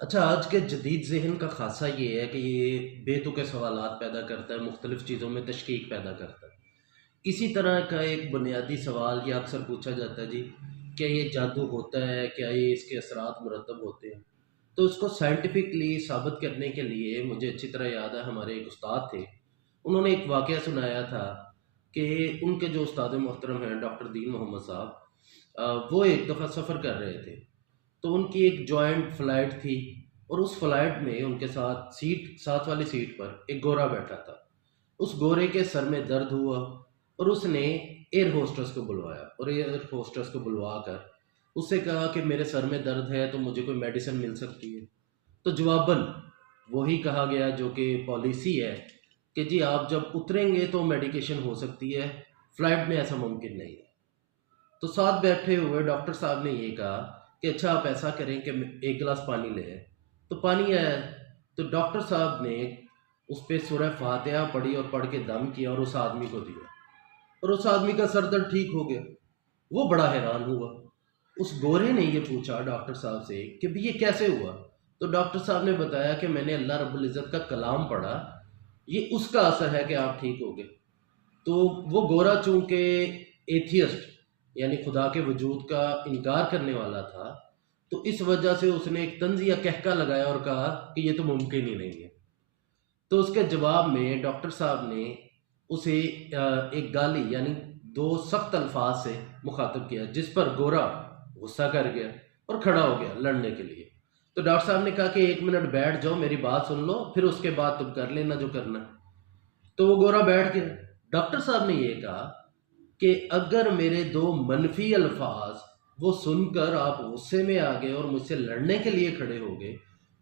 अच्छा, आज के जदीद ज़हन का ख़ासा ये है कि ये बेतुके सवालात पैदा करता है, मुख्तलिफ़ चीज़ों में तशकीक पैदा करता है। इसी तरह का एक बुनियादी सवाल ये अक्सर पूछा जाता है जी, क्या ये जादू होता है? क्या ये इसके असरात मुरतब होते हैं? तो उसको साइंटिफिकली साबित करने के लिए मुझे अच्छी तरह याद है हमारे एक उस्ताद थे, उन्होंने एक वाक़या सुनाया था कि उनके जो उस्ताद मोहतरम हैं डॉक्टर दीन मोहम्मद साहब, वो एक दफ़ा सफ़र कर रहे थे। तो उनकी एक जॉइंट फ़्लाइट थी और उस फ़्लाइट में उनके साथ साथ वाली सीट पर एक गोरा बैठा था। उस गोरे के सर में दर्द हुआ और उसने एयर होस्टेस को बुलवाया और एयर होस्टेस को बुलवा कर उससे कहा कि मेरे सर में दर्द है तो मुझे कोई मेडिसिन मिल सकती है। तो जवाबन वही कहा गया जो कि पॉलिसी है कि जी आप जब उतरेंगे तो मेडिकेशन हो सकती है, फ़्लाइट में ऐसा मुमकिन नहीं है। तो साथ बैठे हुए डॉक्टर साहब ने ये कहा कि अच्छा आप ऐसा करें कि एक गिलास पानी ले आए। तो पानी आया, तो डॉक्टर साहब ने उस पे सूरह फातिहा पढ़ी और पढ़ के दम किया और उस आदमी को दिया और उस आदमी का सर दर्द ठीक हो गया। वो बड़ा हैरान हुआ। उस गोरे ने ये पूछा डॉक्टर साहब से कि भी ये कैसे हुआ? तो डॉक्टर साहब ने बताया कि मैंने अल्लाह रब्बुल इज़्ज़त का कलाम पढ़ा, ये उसका असर है कि आप ठीक हो गए। तो वो गोरा चूंकि एथियस्ट यानी खुदा के वजूद का इनकार करने वाला था, तो इस वजह से उसने एक तंज़िया कहका लगाया और कहा कि ये तो मुमकिन ही नहीं है। तो उसके जवाब में डॉक्टर साहब ने उसे एक गाली यानी दो सख्त अल्फाज से मुखातब किया, जिस पर गोरा गुस्सा कर गया और खड़ा हो गया लड़ने के लिए। तो डॉक्टर साहब ने कहा कि एक मिनट बैठ जाओ, मेरी बात सुन लो, फिर उसके बाद तुम कर लेना जो करना है। तो वो गोरा बैठ गया। डॉक्टर साहब ने ये कहा कि अगर मेरे दो मनफी अल्फाज वो सुनकर आप गुस्से में आ गए और मुझसे लड़ने के लिए खड़े हो गए,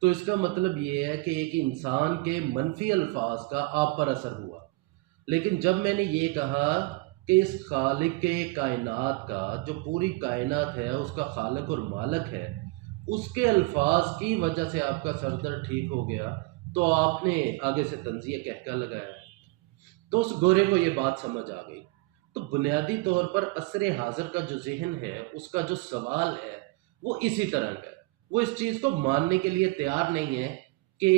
तो इसका मतलब ये है कि एक इंसान के मनफी अल्फाज का आप पर असर हुआ। लेकिन जब मैंने ये कहा कि इस खालिक के कायनात का, जो पूरी कायनात है उसका खालिक और मालिक है, उसके अल्फाज की वजह से आपका सर दर्द ठीक हो गया, तो आपने आगे से तंजिया कहका लगाया। तो उस गोरे को ये बात समझ आ गई। तो बुनियादी तौर पर असर हाज़िर का जो ज़हन है, उसका जो सवाल है, वो इसी तरह का है। वो इस चीज़ को मानने के लिए तैयार नहीं है कि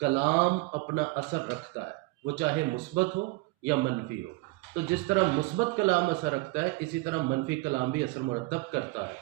कलाम अपना असर रखता है, वो चाहे मुस्बत हो या मनफ़ी हो। तो जिस तरह मुस्बत कलाम असर रखता है, इसी तरह मनफ़ी कलाम भी असर मुरतब करता है।